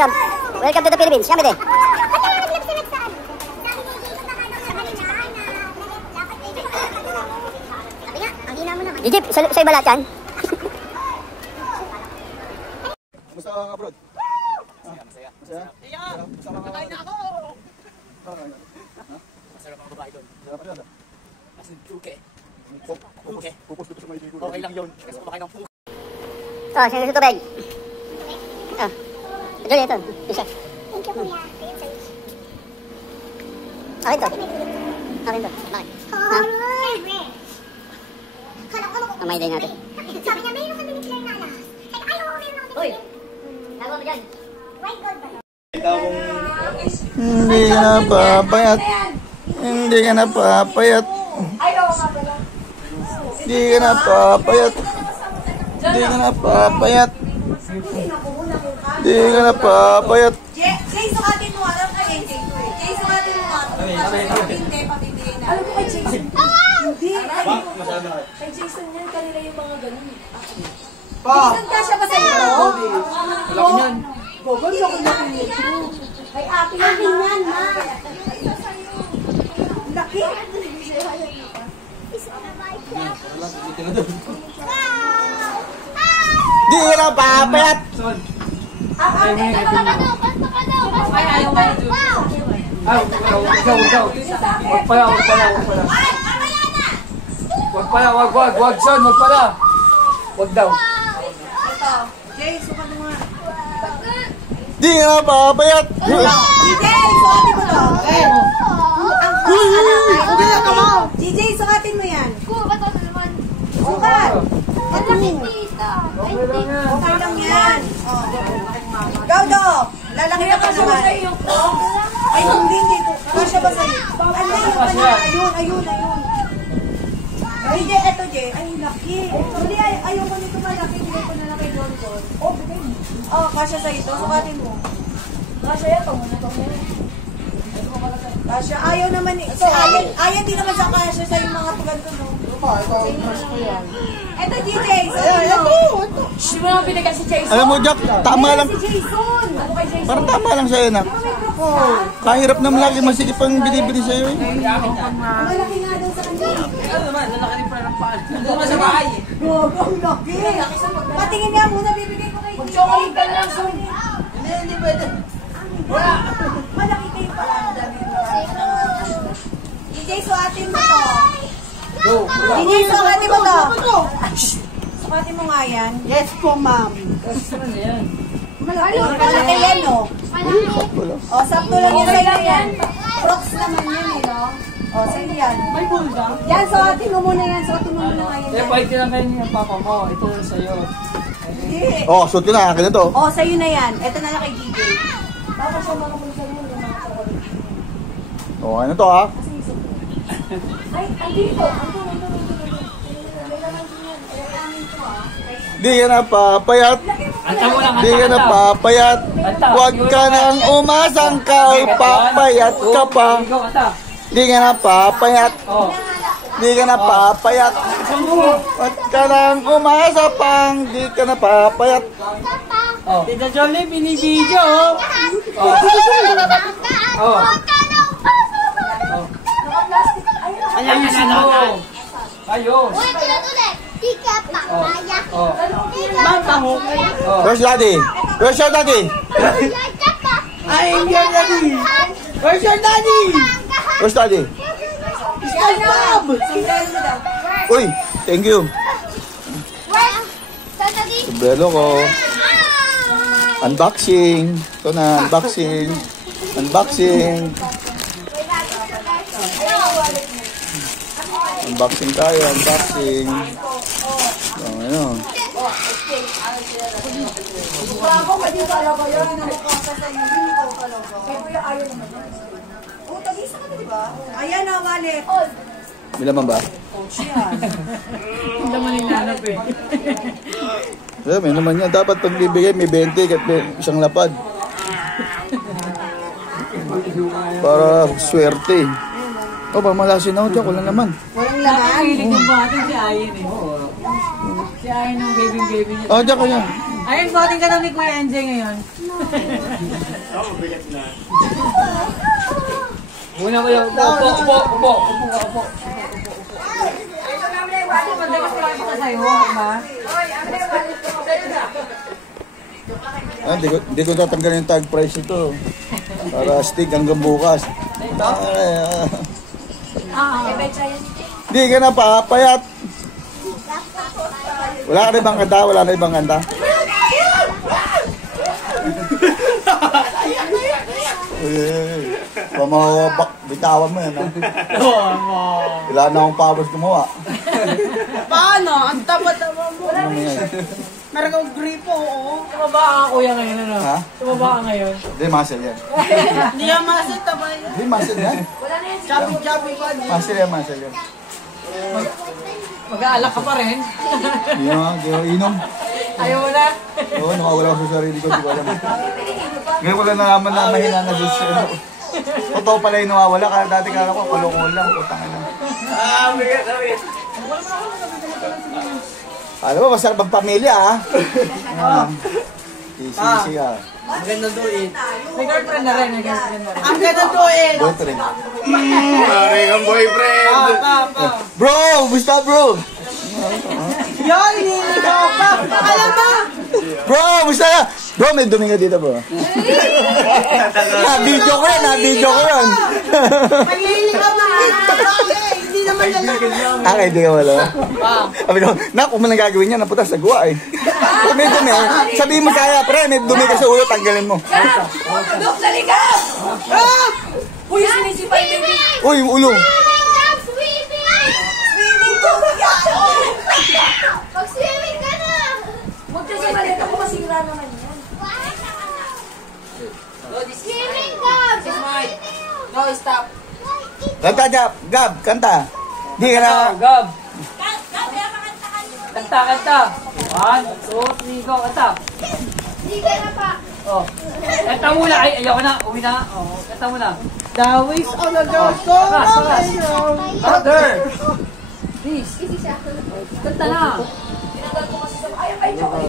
welcome. Welcome to the Philippines. Yan, bide. Gigi, sa iba lahat yan? Kumusta ka abroad? Masaya? Masaya? Kakain na ako! Masarap ang babae doon. Masarap pa doon? As in, puke. Puke. Pupus-pupus mo yung okay lang yun. Kasi kumakain ng puke. Oh, sino sa tubig? Oh. Diyan ito. Isa. Thank you, kuya. Akin to. Akin to. Bakit? Amay din natin. Sabi niya, mayroon kami ni Claire na alas. Ay, ayaw ko, mayroon ako ni Claire. Nagawa mo dyan. White gold ba? Hindi ka na papayat. Hindi ka na papayat. Hindi ka na papayat. Hindi ka na papayat. Hindi ka na papayat. Jay, sukatin mo. Alam ka yan, Jay. Jay, sukatin mo. Hindi, pabibigay na. Alam ko kay Jason. Hindi. Kay Jason yan, kanila yung mga ganun. Jason, kasya ba sa'yo? Malaki yan. Gogol, gogol na kung ito. Ay, akin yan din yan, ma. Laki. Hindi ka na papayat. Ay, ayaw ka na dun. Wag pala. Ay, mamaya na. Wag, son, wag pala. Wag daw. Ito. Jay, sukat mo nga. Hindi ka na papayat. Jay, sukatin mo to. DJ, sukatin mo yan. Sukat. Okay lang yan. Gawdo, lalaki na pa naman. Ay, hindi. Kasya ba sa'yo? Ayun. DJ, eto, Jay. Ay, laki. Hindi, ayoko nito malaki. Bigay ko na lang kay Don. Oh, bigay mo. Oh, kasya sa'yo ito. Sukatin mo. Kasya yan. Kasya, ayaw naman eh. So, ayan din naman sa kasya sa yung mga pagganto, no? Eto, DJ. Ito. Hindi mo naman binigay si Jason. Alam mo, Jack, tama lang. Si Jason. Parang tama lang sa'yo na. Kahirap naman lagi masikip ang binibili sa'yo eh. Malaki nga daw sa kanya. Ano naman, lalaki din pala ng paan. Nandun ka sa bahay eh. Ang laki. Patingin nga muna, bibigay ko kay DJ. Mag-chocolate ka lang, son. Hindi pwede. Malaki kayo pala. DJ, suatin mo to. DJ, suatin mo to. Sukatin mo nga yan. Yes po, ma'am. Malaki yan, no? O, sakto lang yan sa'yo yan. Rocks naman yun, eh, no? O, sa'yo yan. May bulga? Yan, sukatin mo muna yan. Sukatin mo muna nga yan. Eh, pahit ka lang kayo niya, papa mo. Ito sa'yo. Hindi. Oh, suot ko na. Akin na to. O, sa'yo na yan. Ito na lang kay DJ. Tapos yung mga bulga mo. Oh, ano to ha? Ay, andito. Di ka na papayat. Anta mo lang, Di ka na papayat. Huwag ka nang umasang ka. Papayat ka pa. Ikaw, anta. Di ka na papayat. Oh. Di ka na papayat. Huwag ka nang umasa pang. Di ka na papayat. Oh. Tita Jolie, binibidyo. Oh. Ayan, ano? Ayun. Oh. Ma'am, pango. Oh. Where's daddy? Where's your daddy? I'm your daddy. Where's your daddy? Where's daddy? Bob! Uy, thank you. Sobrelo ko. Unboxing. Ito na, unboxing. Unboxing. Unboxing tayo, unboxing. Oh, ano. Bago ka dito, alam ko yun. Namukasa sa iyo. Hindi ko kalaga. Kaya kuya, ayaw naman yun. O, tag-isa ka na, diba? Ayan na, wallet. May laman ba? Hindi naman hinanap eh. May naman yan. Dapat pag bibigay, may 20 at may isang lapad. Para swerte. O, pamalasin ako dyan. Walang naman. Walang laman. Hilig ng bating si Ayin eh. Si Ayin ng baby niya. O, dyan ka yan. Ayin, voting ka daw ni Kuya NJ ngayon. Muna kayo. Upo. Hindi ko tatanggalin yung tag price ito. Para stick hanggang bukas. Hindi ka na papayat. Wala ka na ibang kanta? Wala na ibang kanta? Pamawabak, bitawan mo yan ha. Kailangan na akong pabos gumawa. Paano? Ang tapat-tapat mo. Ano mo yan? Meron kang gripo, oo. Tumaba ka kuya ngayon, ano? Ha? Tumaba ka ngayon. Hindi, muscle yan. Hindi yan masit, tama yan. Hindi, muscle yan. Chubby pa. Muscle yan. Mag-aalak ka pa rin. Hindi ko inom. Ayaw mo na. Oo, nakawala ko sa sarili ko. Hindi ko alam. Ngayon ko lang nalaman na mahina na doon siya. Totoo pala yung nawawala. Kaya dati kala ko, kulungan lang. Utang na. Alam mo, masarap ang pamilya ah. Easy ah. Maganda doon. May girlfriend na rin. Ang ganda doon. Boyfriend. Pare kang boyfriend. Bro, gusto bro. Yan, ikaw pa. Alam mo. Bro, gusto na. Bro, may dumi nga dito bro. Na-video ko yan. Mahilig ka ba? Hindi naman alam. Okay, di ka wala. Sabi ko, kung man ang gagawin niya, napunta sa guwa eh. Kung may dumi, sabihin mo kaya, pre, may dumi ka sa ulo, tanggalin mo. Dok, daligaw! Uy, sinisipay din. Uy, yung ulo. Mag-swimming ka na! Magkasimalit ako masira naman yan. Swimming ka! No, stop. Gab, kanta. Di ka na. Gab. Kanta. 1, 2, 3, go. Kanta. Hindi ka na pa. Oh. Kanta muna. Ay, ayoko na. Uwi na. Oh, kanta muna. Dawis on the go. Brother. Please. Kanta na. Tinagal ko kasi sa... Ay,